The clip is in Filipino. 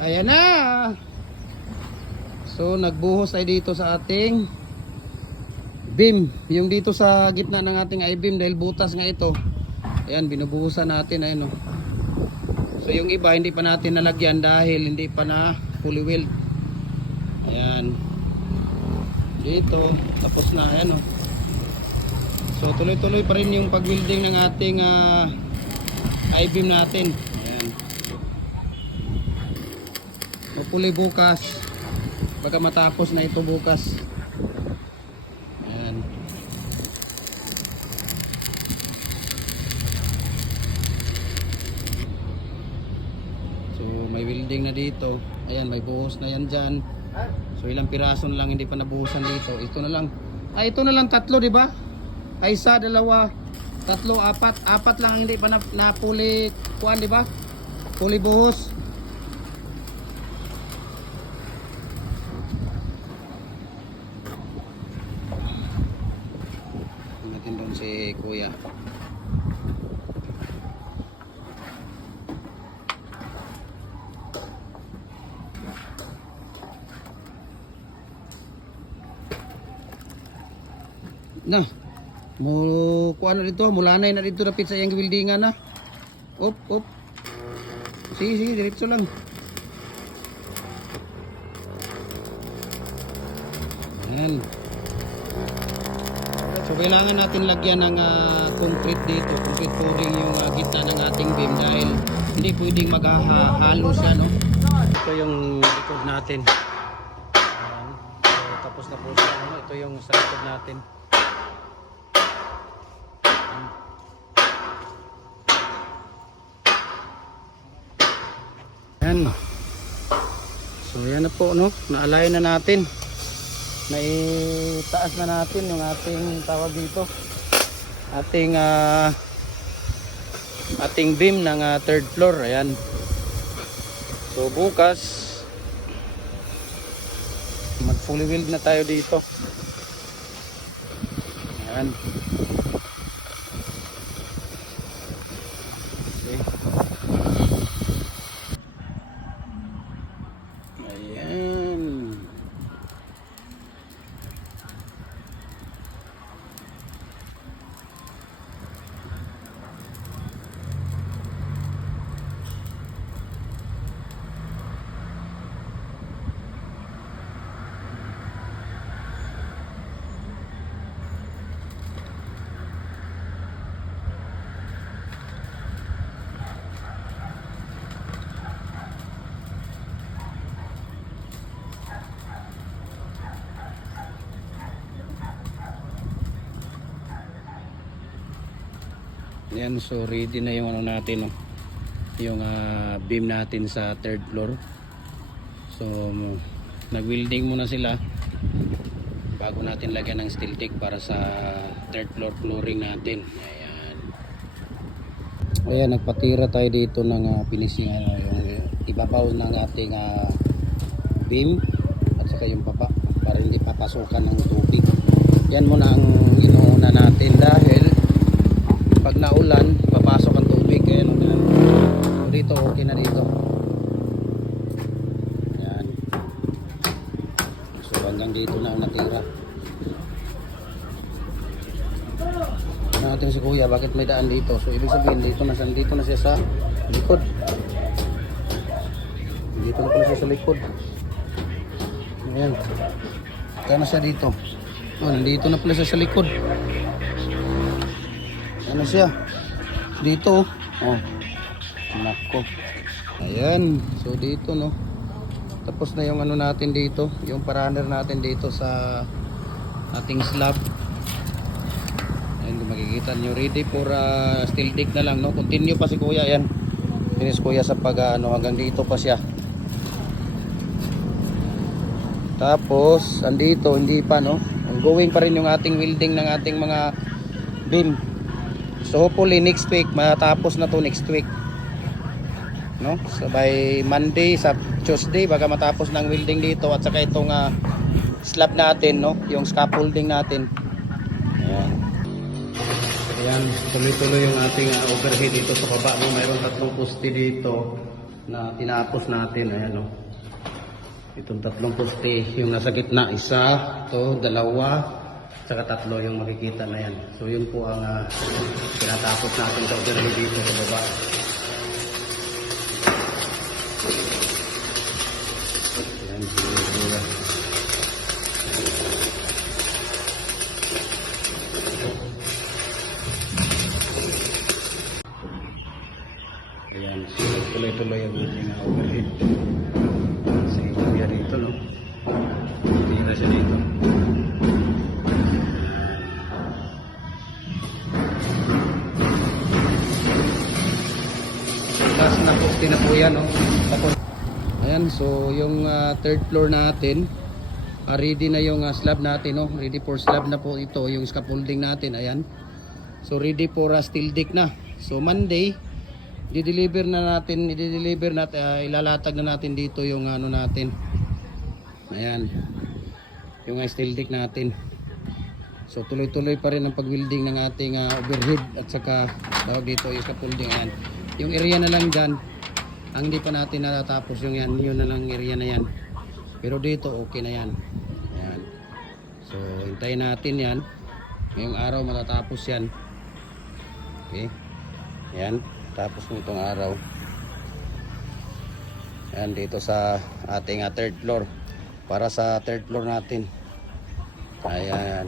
Ayan na. So nagbuhos tayo dito sa ating beam. Yung dito sa gitna ng ating I-beam dahil butas nga ito. Ayan, binubuhusan natin. Ayan, oh. So yung iba hindi pa natin nalagyan dahil hindi pa na fully weld. Ayan. Dito, tapos na. Ayan, oh. So tuloy-tuloy pa rin yung pag-welding ng ating I-beam natin. Ayan. Hopefully bukas, baka matapos na ito bukas. Ayan. So may welding na dito. Ayan, may buhos na yan dyan. So ilang piraso na lang hindi pa nabuhusan dito. Ito na lang. Ito na lang tatlo, di ba? Ay isa, dalawa, tatlo, apat. Apat lang hindi pa na fully kuan, di ba? Fully buhos. Natin doon si Kuya. Na, kuan na dito, mulanay na dito dapit sa iyang buildingan na. Op. Sige, diretso lang. Ayan. So kailangan natin lagyan ng concrete dito, concrete pouring yung gitna ng ating beam dahil hindi pwedeng maghahalo siya, no? Ito yung likod natin. Ayan. So, tapos na po siya, no? Ito yung sa likod natin. Ayan. So yan na po, no? Naalay na natin. Naitaas na natin yung ating tawag dito. Ating beam ng third floor. Ayan. So bukas mag fully weld na tayo dito. Ayan. Yan, so ready na yung ano natin, no? Yung beam natin sa third floor. So nag-welding muna sila bago natin lagyan ng steel tape para sa third floor flooring natin. Ayan, nagpatira tayo dito ng finishing yung ibabaw ng ating beam at saka yung baba para hindi papasukan ng tubig. Yan muna ang inuuna natin dahil pag naulan, papasok ang tubig. Ayan, so dito, okay na dito. Ayan. So hanggang dito na ang natira. Natin si Kuya, bakit may daan dito? So ibig sabihin, dito na siya sa likod. Dito na pala siya sa likod. Ayan. Kaya na siya dito. Oh, nandito na pala siya sa likod. Ano siya? Dito. Oh. Nako. Ayan. So dito, no. Tapos na yung ano natin dito, yung parander natin dito sa ating slab. Ayan, makikita nyo, ready for steel dig na lang, no. Continue pa si Kuya. Ayan. Finish Kuya sa pag hanggang dito pa siya. Tapos andito hindi pa, no. Ongoing pa rin yung ating welding ng ating mga beam. So hopefully next week matapos na to, next week, no? So by Monday sa Tuesday baka matapos ng welding dito at saka itong slab natin, no, yung scaffolding natin. Ayan. Ayan, tuloy-tuloy yung ating overhead dito sa baba mo. Mayroon tatlong poste dito na tinapos natin. Ayan o. Itong tatlong poste, yung nasa gitna, isa, ito, dalawa, saka tatlo yung makikita na yan. So yun po ang tinatapos natin sa overhead dito sa baba. Ayan, siguro. Ayan, so tuloy-tuloy ang ating overhead. Sige, kuya dito, no? Tira siya dito. Last na poste na po yan, no? Tapos, ayan, so yung third floor natin, ready na yung slab natin, no? Ready for slab na po ito, yung scaffolding natin, ayan. So ready for steel deck na. So Monday, i-deliver natin, ilalatag na natin dito yung ano natin. Ayan. Yung steel deck natin. So tuloy-tuloy pa rin ang pag-welding ng ating overhead at saka tawag dito yung scaffolding. Ayan. Yung area na lang dyan, ang hindi pa natin natatapos yung yan, yun na lang area na yan. Pero dito okay na yan. Ayan. So hintayin natin yan. Ngayong araw matatapos yan. Okay. Ayan. Tapos nitong araw. Ayan dito sa ating third floor. Para sa third floor natin. Ayan.